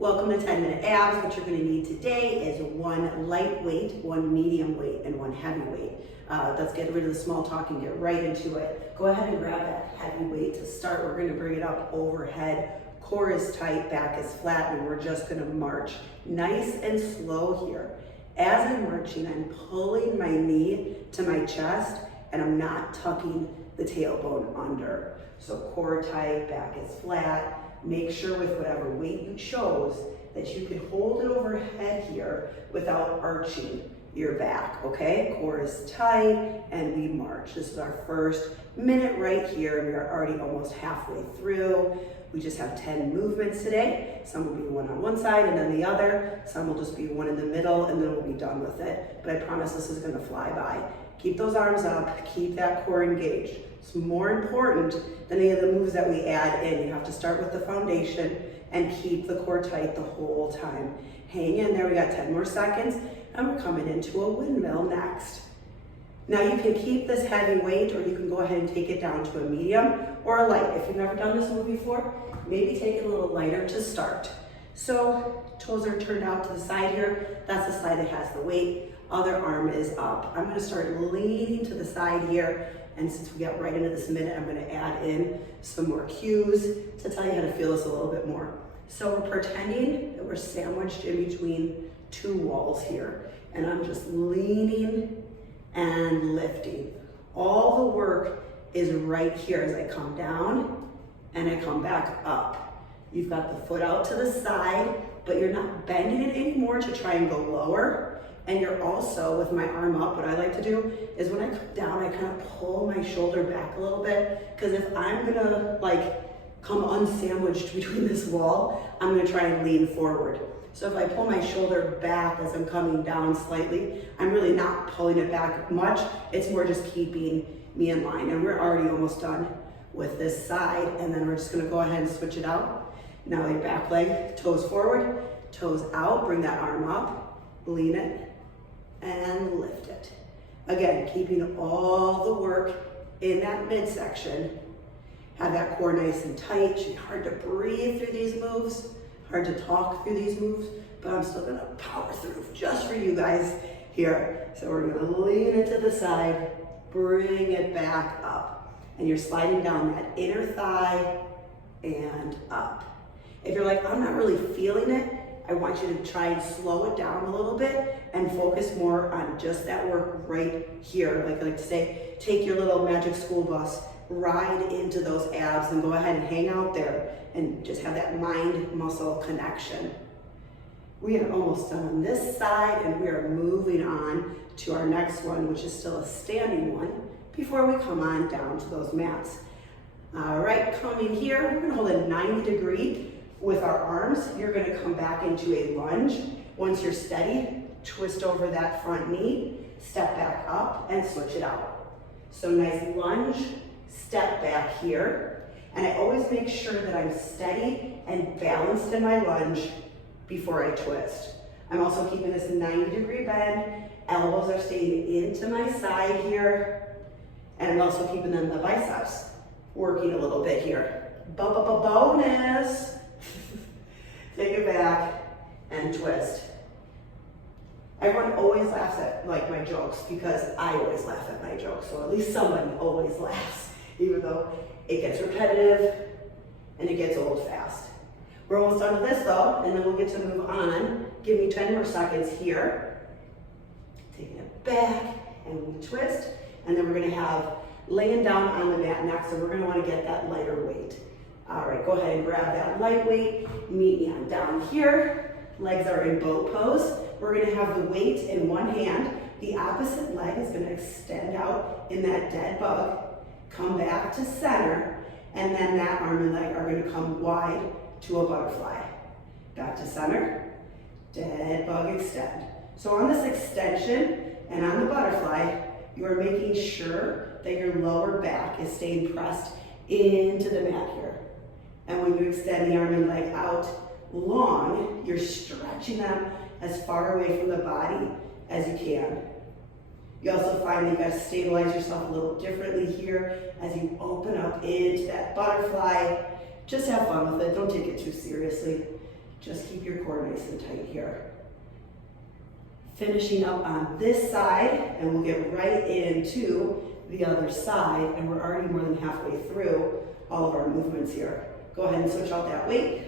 Welcome to 10-minute abs. What you're going to need today is one light weight, one medium weight, and one heavy weight. Let's get rid of the small talk and get right into it. Go ahead and grab that heavy weight to start. We're going to bring it up overhead. Core is tight, back is flat, and we're just going to march nice and slow here. As I'm marching, I'm pulling my knee to my chest, and I'm not tucking the tailbone under. So core tight, back is flat. Make sure with whatever weight you chose that you can hold it overhead here without arching your back, okay? Core is tight and we march. This is our first minute right here and we are already almost halfway through. We just have 10 movements today. Some will be one on one side and then the other. Some will just be one in the middle and then we'll be done with it. But I promise this is gonna fly by. Keep those arms up, keep that core engaged. It's more important than any of the moves that we add in. You have to start with the foundation and keep the core tight the whole time. Hang in there, we got 10 more seconds, and we're coming into a windmill next. Now you can keep this heavy weight or you can go ahead and take it down to a medium or a light. If you've never done this move before, maybe take it a little lighter to start. So toes are turned out to the side here. That's the side that has the weight. Other arm is up. I'm gonna start leaning to the side here. And since we got right into this minute, I'm gonna add in some more cues to tell you how to feel this a little bit more. So we're pretending that we're sandwiched in between two walls here. And I'm just leaning and lifting. All the work is right here as I come down and I come back up. You've got the foot out to the side, but you're not bending it anymore to try and go lower. And you're also, with my arm up, what I like to do is when I come down, I kind of pull my shoulder back a little bit, because if I'm gonna come unsandwiched between this wall, I'm gonna try and lean forward. So if I pull my shoulder back as I'm coming down slightly, I'm really not pulling it back much. It's more just keeping me in line. And we're already almost done with this side. And then we're just gonna go ahead and switch it out. Now your back leg, toes forward, toes out, bring that arm up, lean it, and lift it. Again, keeping all the work in that midsection. Have that core nice and tight. It should be hard to breathe through these moves, hard to talk through these moves, but I'm still gonna power through just for you guys here. So we're gonna lean it to the side, bring it back up. And you're sliding down that inner thigh and up. If you're like, I'm not really feeling it, I want you to try and slow it down a little bit and focus more on just that work right here. Like I like to say, take your little magic school bus, ride into those abs and go ahead and hang out there and just have that mind-muscle connection. We are almost done on this side and we are moving on to our next one, which is still a standing one, before we come on down to those mats. All right, coming here, we're gonna hold a 90-degree with our arms. You're gonna come back into a lunge. Once you're steady, twist over that front knee, step back up and switch it out. So nice lunge, step back here. And I always make sure that I'm steady and balanced in my lunge before I twist. I'm also keeping this 90-degree bend. Elbows are staying into my side here. And I'm also keeping them the biceps working a little bit here. Bonus. Take it back and twist. Everyone always laughs at my jokes because I always laugh at my jokes. So at least someone always laughs, even though it gets repetitive and it gets old fast. We're almost done with this though, and then we'll get to move on. Give me 10 more seconds here. Taking it back and we twist. And then we're gonna have laying down on the mat next, and we're gonna wanna get that lighter weight. All right, go ahead and grab that light weight. Meet me on down here. Legs are in boat pose. We're gonna have the weight in one hand. The opposite leg is gonna extend out in that dead bug. Come back to center, and then that arm and leg are gonna come wide to a butterfly. Back to center, dead bug extend. So on this extension and on the butterfly, you are making sure that your lower back is staying pressed into the mat here. And when you extend the arm and leg out long, you're stretching them as far away from the body as you can. You also find that you gotta stabilize yourself a little differently here as you open up into that butterfly. Just have fun with it, don't take it too seriously. Just keep your core nice and tight here. Finishing up on this side, and we'll get right into the other side, and we're already more than halfway through all of our movements here. Go ahead and switch out that weight.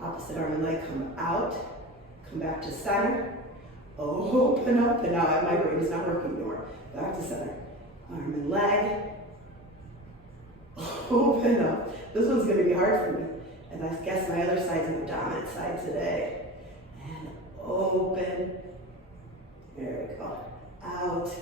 Opposite arm and leg, come out, come back to center, open up, and now my brain is not working anymore. Back to center, arm and leg, open up. This one's gonna be hard for me, and I guess my other side's my dominant side today. And open, there we go, out,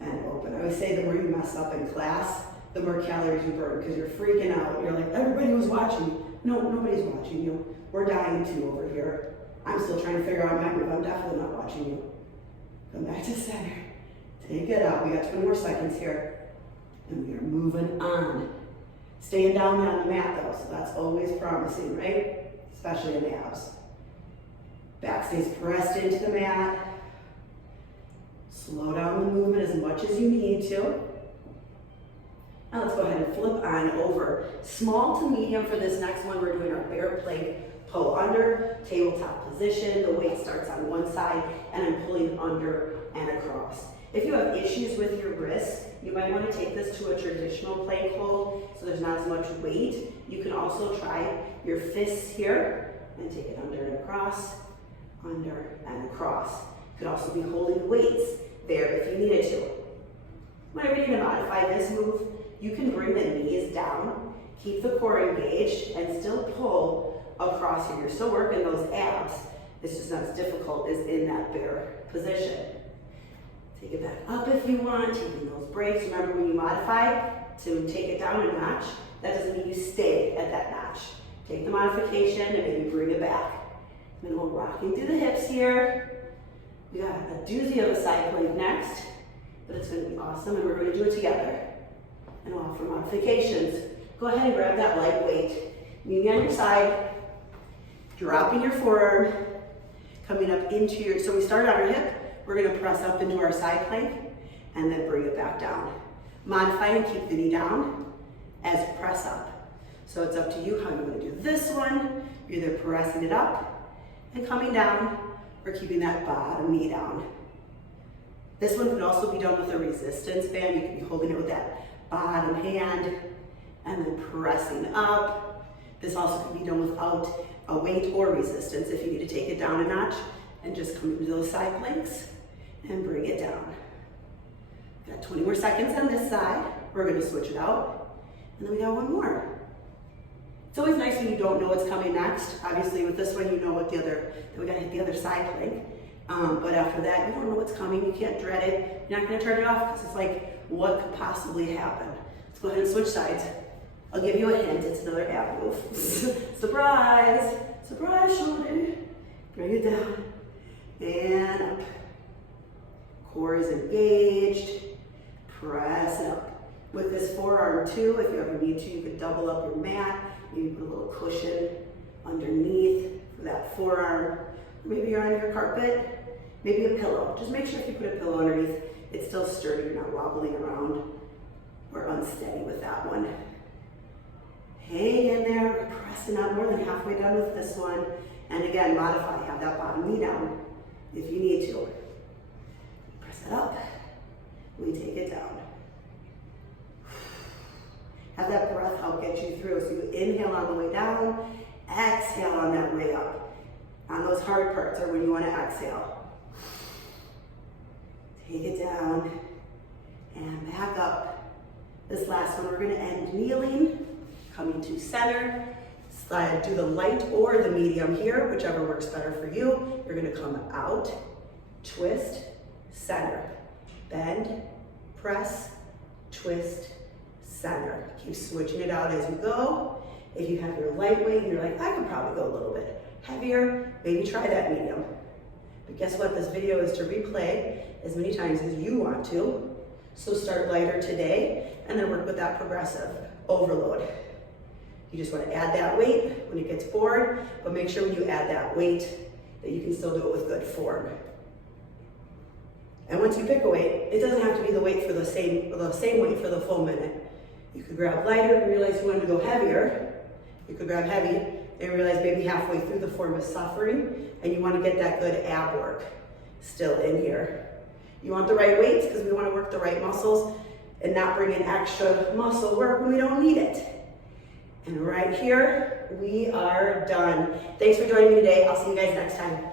and open. I always say the more you mess up in class, the more calories you burn, because you're freaking out. You're like, everybody was watching you. No, nobody's watching you. We're dying too over here. I'm still trying to figure out my move. I'm definitely not watching you. Come back to center. Take it out. We got 20 more seconds here. And we are moving on. Staying down on the mat though, so that's always promising, right? Especially in the abs. Back stays pressed into the mat. Slow down the movement as much as you need to. Now let's go ahead and flip on over. Small to medium for this next one. We're doing our bear plank pull under, tabletop position. The weight starts on one side and I'm pulling under and across. If you have issues with your wrists, you might want to take this to a traditional plank hold so there's not as much weight. You can also try your fists here and take it under and across, under and across. You could also be holding weights there if you needed to. Whenever you need to modify this move, you can bring the knees down, keep the core engaged, and still pull across here. You're still working those abs. It's just not as difficult as in that bear position. Take it back up if you want, taking those breaks. Remember when you modify to take it down a notch, that doesn't mean you stay at that notch. Take the modification and maybe bring it back. And then we're rocking through the hips here. We got a doozy of a side plank next, but it's gonna be awesome and we're gonna do it together. And we'll offer modifications. Go ahead and grab that light weight. Knee on your side, dropping your forearm, coming up into your, so we start on our hip, we're gonna press up into our side plank and then bring it back down. Modify and keep the knee down as press up. So it's up to you how you wanna do this one. You're either pressing it up and coming down or keeping that bottom knee down. This one could also be done with a resistance band. You can be holding it with that bottom hand and then pressing up. This also can be done without a weight or resistance if you need to take it down a notch and just come into those side planks and bring it down. Got 20 more seconds on this side. We're gonna switch it out. And then we got one more. It's always nice when you don't know what's coming next. Obviously with this one, you know what then we gotta hit the other side plank. But after that, you don't know what's coming. You can't dread it. You're not gonna turn it off because it's like, what could possibly happen? Let's go ahead and switch sides. I'll give you a hint, it's another ab move. Surprise! Surprise shoulder. Bring it down and up. Core is engaged. Press it up. With this forearm too, if you ever need to, you could double up your mat. Maybe put a little cushion underneath for that forearm. Maybe you're on your carpet, maybe a pillow. Just make sure if you put a pillow underneath, it's still sturdy, you're not wobbling around or unsteady with that one. Hang in there, we're pressing up, more than halfway done with this one. And again, modify, have that bottom knee down if you need to. Press it up, we take it down. Have that breath help get you through. So you inhale on the way down, exhale on that way up. On those hard parts or when you want to exhale. Take it down and back up. This last one, we're going to end kneeling, coming to center. Slide, do the light or the medium here, whichever works better for you. You're going to come out, twist, center, bend, press, twist, center. Keep switching it out as you go. If you have your lightweight and you're like, I could probably go a little bit heavier, maybe try that medium. But guess what? This video is to replay as many times as you want to. So start lighter today and then work with that progressive overload. You just want to add that weight when it gets bored, but make sure when you add that weight that you can still do it with good form. And once you pick a weight, it doesn't have to be the weight for the same weight for the full minute. You could grab lighter and realize you wanted to go heavier. You could grab heavy and realize maybe halfway through the form is suffering, and you want to get that good ab work still in here. You want the right weights because we want to work the right muscles and not bring in extra muscle work when we don't need it. And right here, we are done. Thanks for joining me today. I'll see you guys next time.